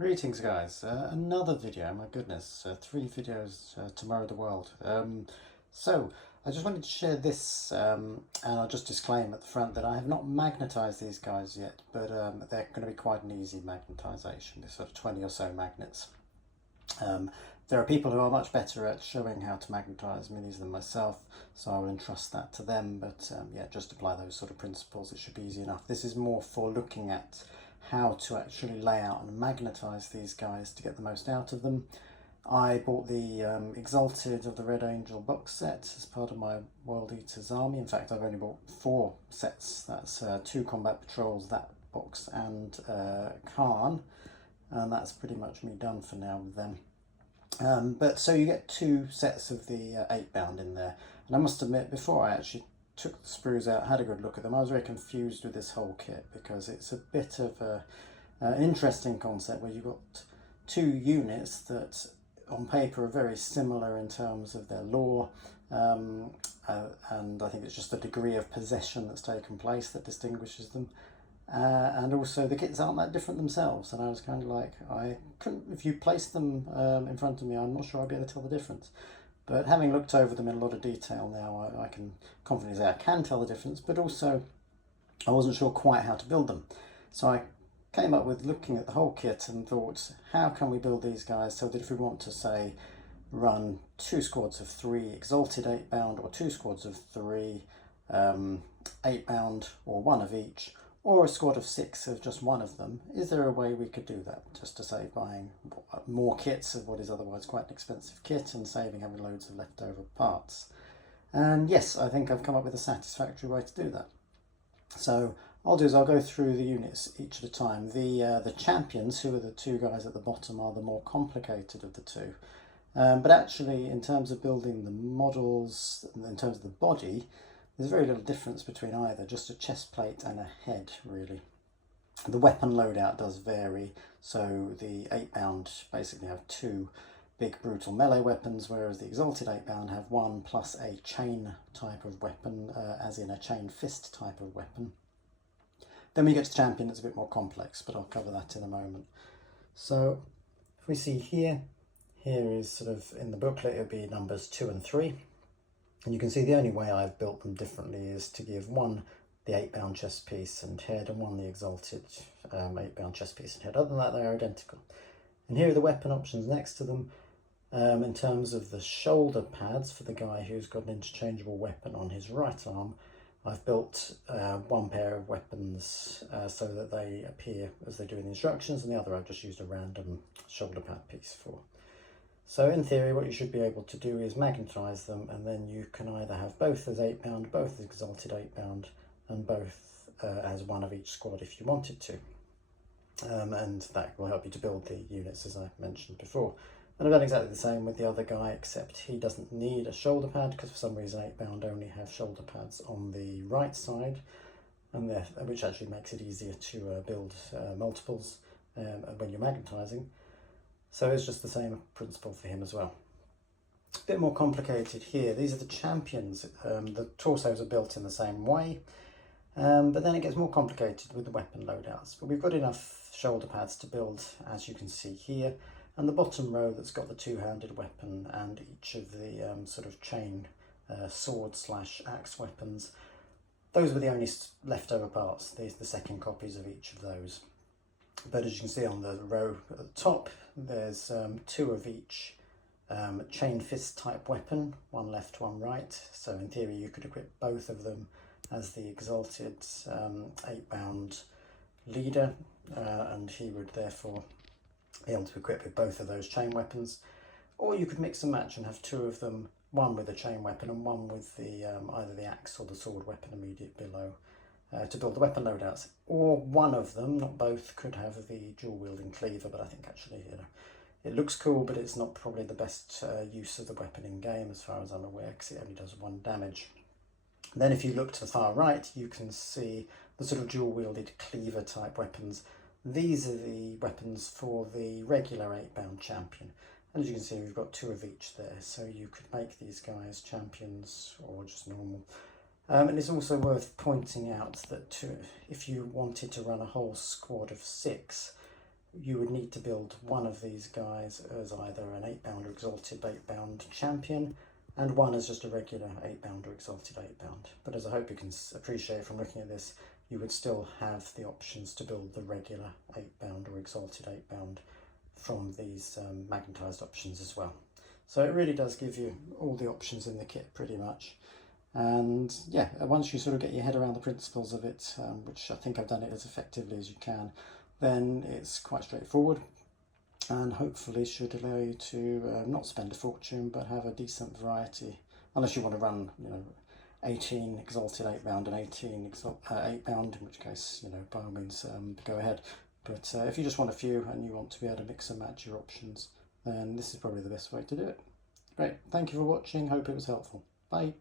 Greetings guys, another video, my goodness, 3 videos to mow the world. So I just wanted to share this and I'll just disclaim at the front that I have not magnetised these guys yet, but they're going to be quite an easy magnetisation. There's sort of 20 or so magnets. There are people who are much better at showing how to magnetise minis than myself, so I will entrust that to them, but yeah, just apply those sort of principles, it should be easy enough. This is more for looking at how to actually lay out and magnetise these guys to get the most out of them. I bought the Exalted of the Red Angel box set as part of my World Eaters army. In fact, I've only bought 4 sets. That's 2 Combat Patrols, that box, and Khan, and that's pretty much me done for now with them. But so you get 2 sets of the 8-bound in there, and I must admit, before I actually took the sprues out, had a good look at them, I was very confused with this whole kit because it's a bit of an interesting concept where you've got 2 units that on paper are very similar in terms of their lore, and I think it's just the degree of possession that's taken place that distinguishes them. And also the kits aren't that different themselves, and I was kind of like, I couldn't, if you placed them in front of me, I'm not sure I'd be able to tell the difference. But having looked over them in a lot of detail now, I can confidently say I can tell the difference, but also I wasn't sure quite how to build them. So I came up with looking at the whole kit and thought, how can we build these guys so that if we want to, say, run 2 squads of 3 exalted 8-bound, or 2 squads of 3 8-bound, or 1 of each, or a squad of 6 of just 1 of them, is there a way we could do that, just to save buying more kits of what is otherwise quite an expensive kit and saving having loads of leftover parts? And yes, I think I've come up with a satisfactory way to do that. So I'll do is I'll go through the units each at a time. The champions, who are the 2 guys at the bottom, are the more complicated of the 2. But actually, in terms of building the models, in terms of the body, there's very little difference between either, just a chest plate and a head, really. The weapon loadout does vary, so the 8-bound basically have 2 big brutal melee weapons, whereas the Exalted 8-bound have 1 plus a chain type of weapon, as in a chain fist type of weapon. Then we get to the champion, it's a bit more complex, but I'll cover that in a moment. So if we see here is sort of, in the booklet, it'll be numbers 2 and 3. And you can see the only way I've built them differently is to give 1 the 8-bound chest piece and head, and 1 the Exalted 8-bound chest piece and head. Other than that, they are identical. And here are the weapon options next to them. In terms of the shoulder pads for the guy who's got an interchangeable weapon on his right arm, I've built 1 pair of weapons so that they appear as they do in the instructions, and the other I've just used a random shoulder pad piece for. So in theory, what you should be able to do is magnetise them, and then you can either have both as 8-bound, both as Exalted 8-bound, and both as 1 of each squad if you wanted to. And that will help you to build the units, as I mentioned before. And I've done exactly the same with the other guy, except he doesn't need a shoulder pad, because for some reason 8-bound only have shoulder pads on the right side, and which actually makes it easier to build multiples when you're magnetising. So it's just the same principle for him as well. A bit more complicated here. These are the champions. The torsos are built in the same way, but then it gets more complicated with the weapon loadouts. But we've got enough shoulder pads to build, as you can see here, and the bottom row that's got the 2-handed weapon and each of the sort of chain sword / axe weapons. Those were the only leftover parts. These are the second copies of each of those. But as you can see on the row at the top, there's 2 of each chain fist type weapon, 1 left, 1 right. So in theory you could equip both of them as the Exalted 8-bound leader, and he would therefore be able to equip with both of those chain weapons. Or you could mix and match and have 2 of them, 1 with a chain weapon and 1 with the either the axe or the sword weapon immediate below. To build the weapon loadouts, or 1 of them, not both, could have the dual wielding cleaver, but I think actually, you know, it looks cool, but it's not probably the best use of the weapon in game as far as I'm aware, because it only does 1 damage. Then if you look to the far right, you can see the sort of dual wielded cleaver type weapons. These are the weapons for the regular 8-bound champion. And as you can see, we've got 2 of each there, so you could make these guys champions or just normal. And it's also worth pointing out that if you wanted to run a whole squad of 6, you would need to build one of these guys as either an 8-bound or exalted 8-bound champion, and one as just a regular 8-bound or exalted 8-bound. But as I hope you can appreciate from looking at this, you would still have the options to build the regular 8-bound or exalted 8-bound from these magnetised options as well. So it really does give you all the options in the kit pretty much. And yeah, once you sort of get your head around the principles of it, which I think I've done it as effectively as you can, then it's quite straightforward and hopefully should allow you to not spend a fortune but have a decent variety, unless you want to run 18 exalted 8-bound and 18 8-bound, in which case by all means go ahead. But if you just want a few and you want to be able to mix and match your options, then this is probably the best way to do it. Great, thank you for watching, hope it was helpful. Bye.